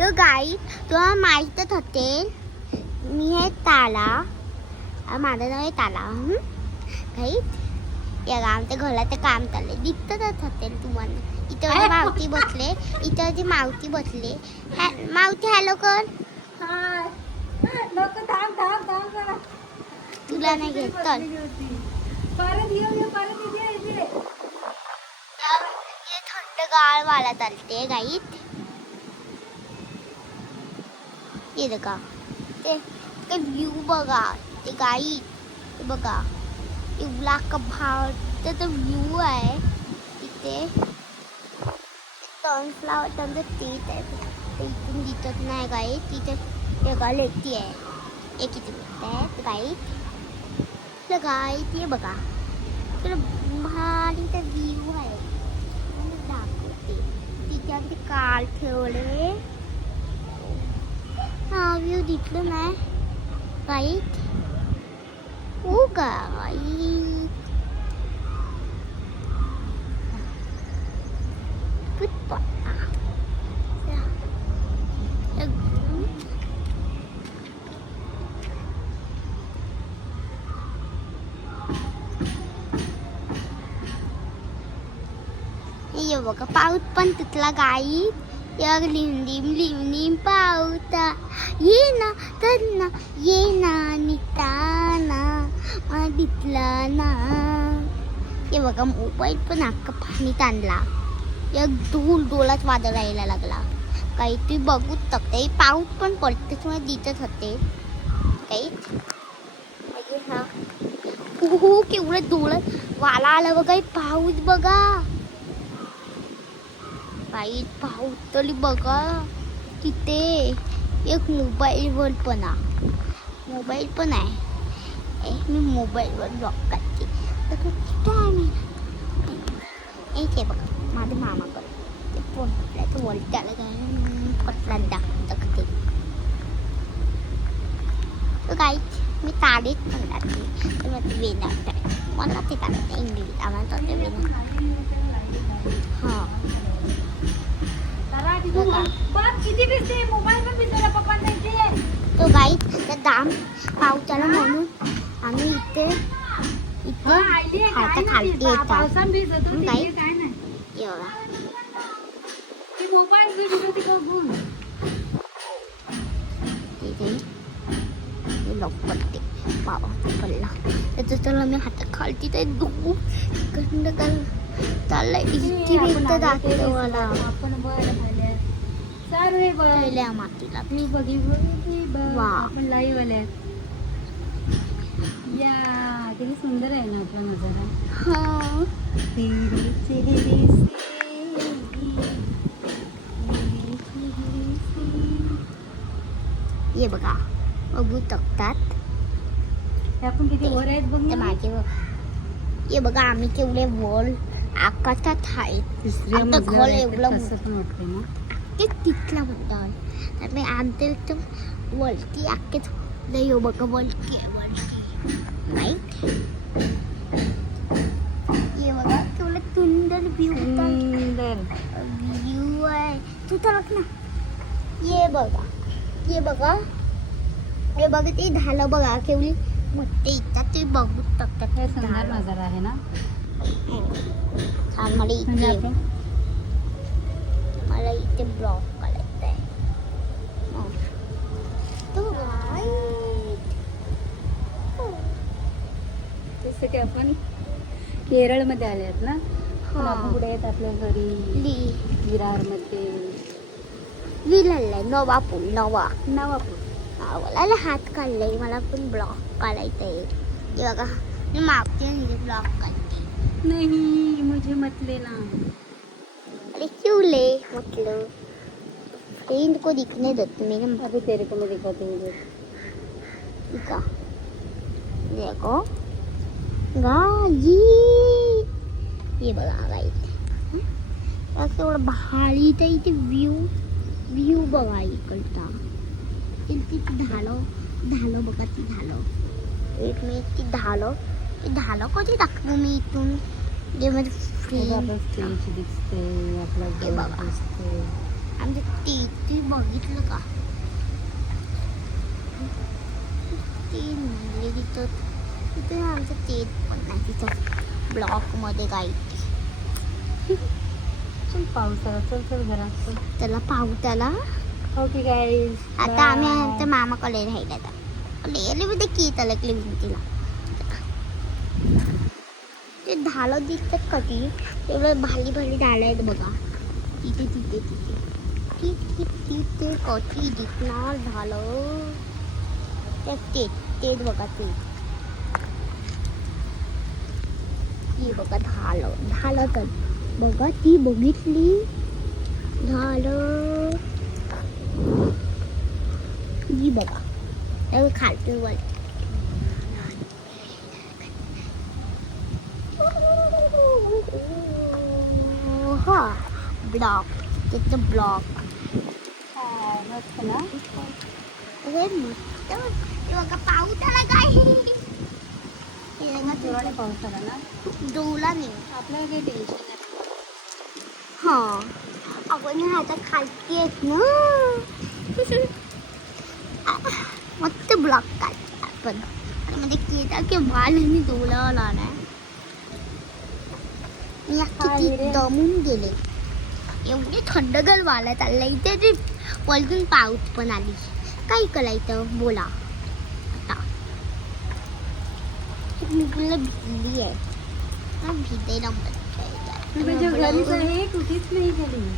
तो गाई तुला माहीतच होते मी हे ताला माझं नाव आहे ताला गाई या आमच्या घराचं काम चाललंय दिसतच होते तुम्हाला. इथं मावती बसले इथं ती मावती बसले मावती हॅलो कर. तुला नाही घेत चल थंडगार वाला चालते गाईत ये का ते व्ह्यू बघा ते गाईत बघा एवढा भावचा व्ह्यू आहे तिथे सनफ्लावर त्यांचं तेच आहे ते इथून दिसत नाही गाई तिथे एका लेती आहे एक इथे आहे गाई गाई ते बघा तुला भारीचा व्ह्यू आहे दाखवते तिथे अगदी कार ठेवले हा व्ह्यू दिसलं नाही गाईत ओ गाई ये बघा पाऊस पण तिथला गाई यग लिम लिम पाऊता ये ना तर ना ये ना निताना मला दिसला ना. हे बघा मोबाईल पण अख्खा पाणीत आणला एक धूळ डोळात वादळ यायला लागला काही तुम्ही बघूच शकते पाऊस पण पडते त्याच्यामुळे दिसत होते काही हा हो केवढं डोळ्यात वाला आला बघा पाऊस बघा बाई पाऊस तरी बघा तिथे एक मोबाईलवर पण आहे मी मोबाईलवर ब्लॉग करते ते बघा माझे मामाकडे ते फोन पटल्याचं वलट्याला काय पटला दाखवते काही मी तारीख पण लागते तर मग वेणार मला ते चालत इंग्लिश आम्हाला तर वेणार हां तो गाई त्या दाम पावसाला म्हणून आम्ही इथे खालता खालती येतात गाई एवढा लॉक पडते बाबा पडला त्याचं तर आम्ही हातात खालती ते दूर खंड कर चाललाय इतकी भेटत दाखवतो मला आपण पहिल्या मातीला मी वा आपण लाईव्ह आल्या या किती सुंदर आहे ना आपला नजारा. हा ये बघा बघू शकतात आपण किती वर आहेत बघ मागे ये बघा आम्ही केवढे वर आकाशात आहेत आता घर एवढं पण वाटतंय ना ते तिथला म्हणतात तर मी आमच्या एकदम वरती अख्खेच नाही हो बघा वरती नाही ये बघा केवढं सुंदर व्ह्यू आहे तू तर बघ ना ये बघा ते झालं बघा केवढी मोठे इथं ते बघू शकतात हे सुंदर नजारा आहे ना छान मला इथे ब्लॉक करायचं आहे जसं की आपण केरळमध्ये आले आहेत ना आपण पुढे आहेत आपल्या घरी विरारमध्ये विरळलाय नवा मला हात काढलाय मला पण ब्लॉक काढायचं आहे हे बघा मी मागते ब्लॉक काढते नहीं मुझे मत लेना अरे क्यों ले मतलब फ्रेंड को दिखने दो मेरे अभी तेरे को मैं दिखाती हूँ देखो गाजी ये बघा गाईत एवढं भारी तर इथे व्ह्यू बघा इकडचा तिथे झालं बघा ती झालं एक मिनिट ती झालं कधी टाकू मी इथून जे म्हणजे दिसते आपला बघा आमचं ते बघितलं का ते म्हणजे तिथं आमचं ते पण नाही तिथं ब्लॉकमध्ये काही चल पावसाळा चल घरात चल. त्याला पाहू त्याला ओके गाईज आता आम्ही आमच्या मामाकडे राहिला आता लेले मी ते की त्याला भिंतीला ते झालं दिसतात कधी तेवढं भाली झाडं आहेत बघा तिथे तिथे कधी दिसणार झालं तेच बघा ती बघा झालं तर बघा ती बघितली झालं ही बघा त्यावेळी खालती वर हा ब्लॉक तिथं ब्लॉक मस्त ना. अरे मस्त हे बघा पाऊस आला काय हे बघा जोराने पाऊस आला ना. डोला नाही आपल्याला काही टेन्शन नाही. हा आपण आता खालती आहेत ना मस्त ब्लॉक काढला आपण मध्ये केटा की वाल आणि डोला आला नाही मी किती दमून गेले एवढी थंडगार वाला चालला इथे जी वळून पाऊस पण आली काय करायचं बोला आता मी तुला भिजली आहे भिजायला तुझ्या घरीच आहे कुठेच नाही गेली.